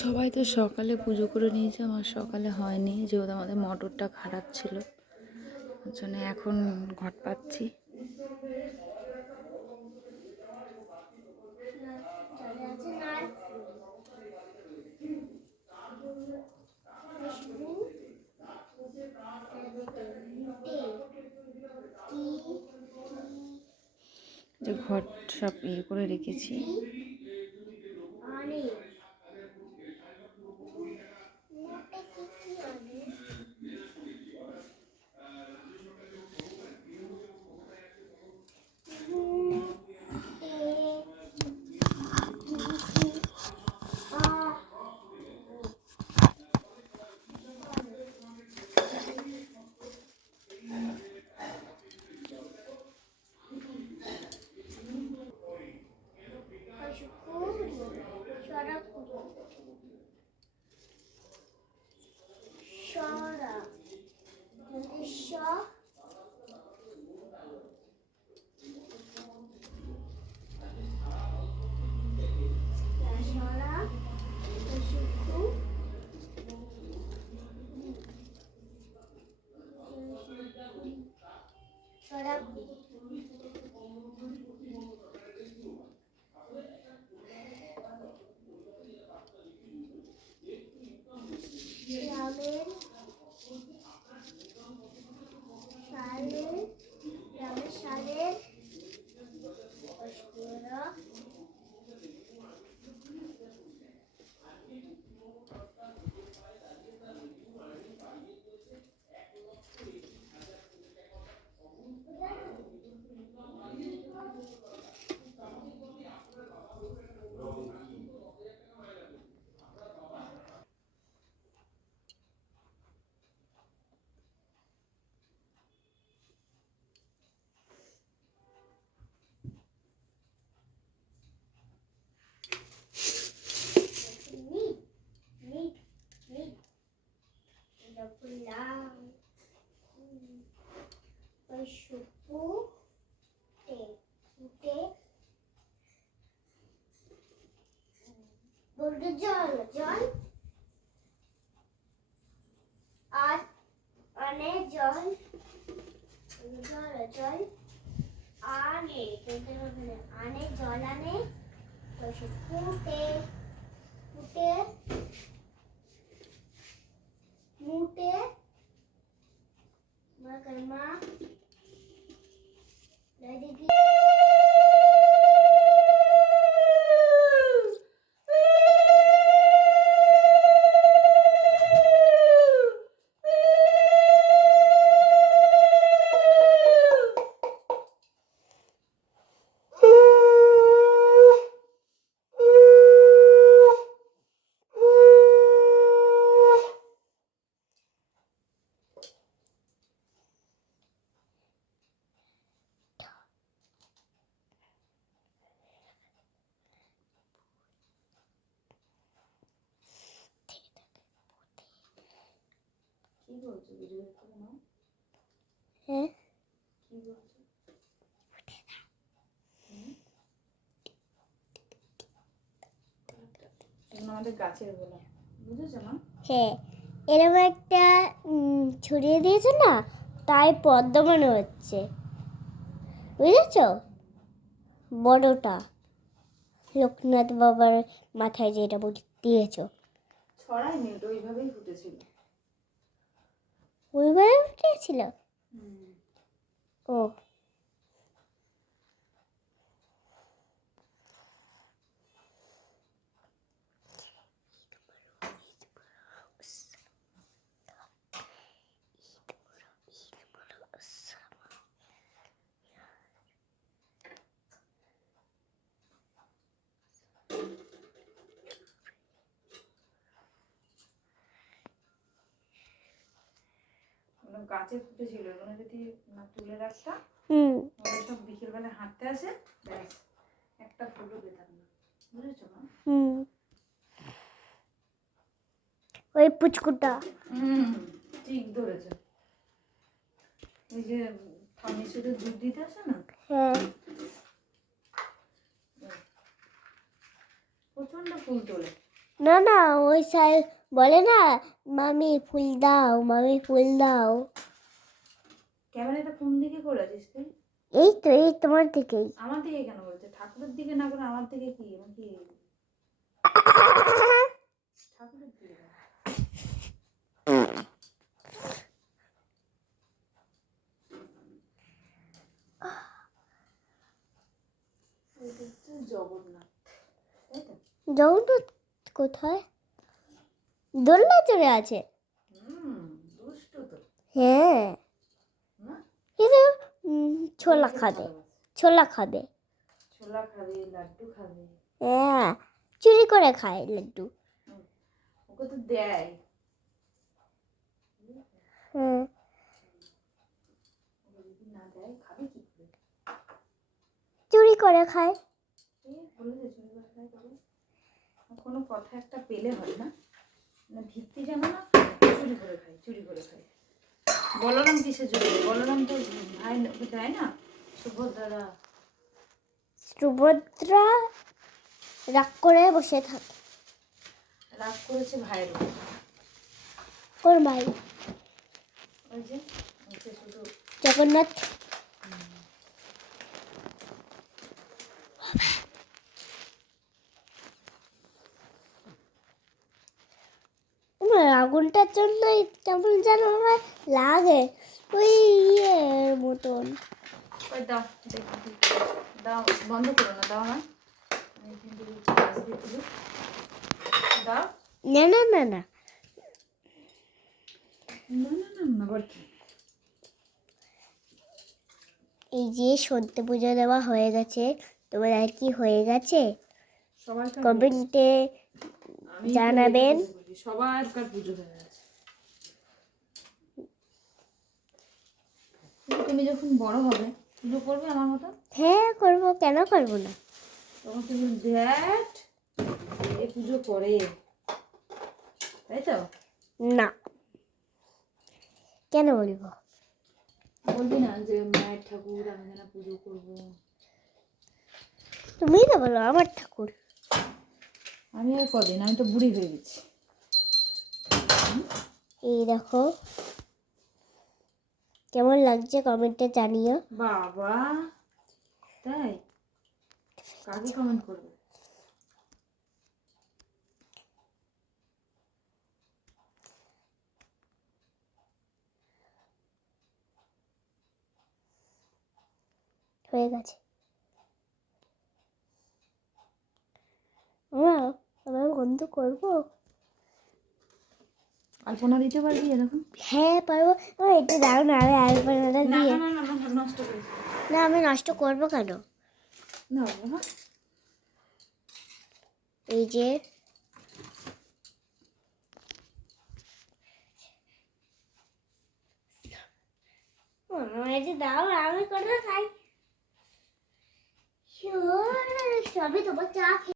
সবাই তো সকালে পুজো করে নিয়েছে, আমার সকালে হয়নি, যেহেতু আমাদের মোটরটা খারাপ ছিল, ওর জন্য এখন ঘট পাচ্ছি। যে ঘট সব ইয়ে করে রেখেছি। জল জল আর আনে জল জল জল আনে আনে জল আনে ফুটে ফুটে মুটে মা কর্মা দাদি কি বলছো? ভিডিও করে নাও। হ্যাঁ কি বলছো? আমাদের গাছের গোলাপ, বুঝেছো মা? হ্যাঁ এরকম একটা ছড়িয়ে দিয়েছে না, তাই পদ্ম মনে হচ্ছে, বুঝেছো? বড়টা লোকনাথ বাবার মাথায় যেটা দিয়েছো। ছড়ায়নি, ওটা ওইভাবেই ফুটেছিল। ওইভাবে ফুটেছিল? ও গাছে ফুটেছিল, ওগুলো যদি না তুলে রাখতাম, ওরা সব বিকেলবেলা হাঁটতে আসে, ব্যাস একটা ফুলও পেতাম না, বুঝেছো মা? ওই পুচকুটা ঠিক ধরেছে। এই যে আমি শুধু দুধ দিতে আসে না, হ্যাঁ প্রচন্ড ফুল তোলে। না না ওই সাই বলে না মামি ফুল দাও, মামি ফুল দাও। ক্যামেরাটা কোন দিকে করেছিস তুই? এই তো এই তোমার দিকেই। আমার দিকে কেন বলছে? ঠাকুরের দিকে না করে আমার দিকে কি? আমি কি ঠাকুরের দিকে না। এটা হচ্ছে জগন্নাথ, তাই তো? জগন্নাথ কোথায়? দোলনা চড়ে আছে। দুষ্টু তো। হ্যাঁ না? কিন্তু ছোলা খাবে, ছোলা খাবে। ছোলা খাবে, লাড্ডু খাবে। হ্যাঁ চুরি করে খায় লাড্ডু। ওকে তো দেয়। হ্যাঁ ওকে যদি না দেয় খাবে কি করে? চুরি করে খায়। বলে দে চুরি করে খায় তবে। কোনো কথা একটা পেলে হয় না, না ভিত্তি যেন না চুরি করে খায়, চুরি করে খায়। বলরাম কিসে চুরি? বলরাম তো ভাই ওকে দেয় না, সুভদ্রা। সুভদ্রা রাগ করে বসে থাকে। রাগ করেছে ভাইয়ের উপর। ওর ভাই ওই যে ওকে শুধু জগন্নাথ। আমার আগুনটার জন্য কেমন যেন আমার লাগে, ওই ইয়ের মতন। ওই দাও দেখি, দাও, বন্ধ করো না, দাও না। আমি এখান থেকে একটু কাজ দিয়েছিল, দাও। না না না না না না না না, আবার কি? এই যে সন্ধ্যে পুজো দেওয়া হয়ে গেছে, তোমার আর কি হয়ে গেছে সবাইকার কমেন্টে আমি জানাবেন। সবাইকার পুজো হয়ে গেছে। কিন্তু তুমি যখন বড় হবে পুজো করবে আমার মতো? হ্যাঁ করব, কেন করব না। তখন তুমি দ্যাট এ পুজো করে, তাই তো? না কেন বলবো? বলবি না যে মায়ের ঠাকুর আমি যেন পুজো করবো? তুমিই তো বলো আমার ঠাকুর। আমি আর কদিন, আমি তো বুড়ি হয়ে গেছি। এই দেখো কেমন লাগছে কমেন্টে জানিও। বাবা, তাই? কাকে কমেন্ট করবে? হয়ে গেছে। আবার বন্ধ করবো? আলপনা দিতে পারবি এরকম? হ্যাঁ পারবো। এটা দাও না, আমি আলপনাটা না দিয়ে। না না না না, নষ্ট করিস না আমি নষ্ট করবো কেন? না বাবা। এই যে এটা দাও, আমি করে খাই। সবই তোমার চা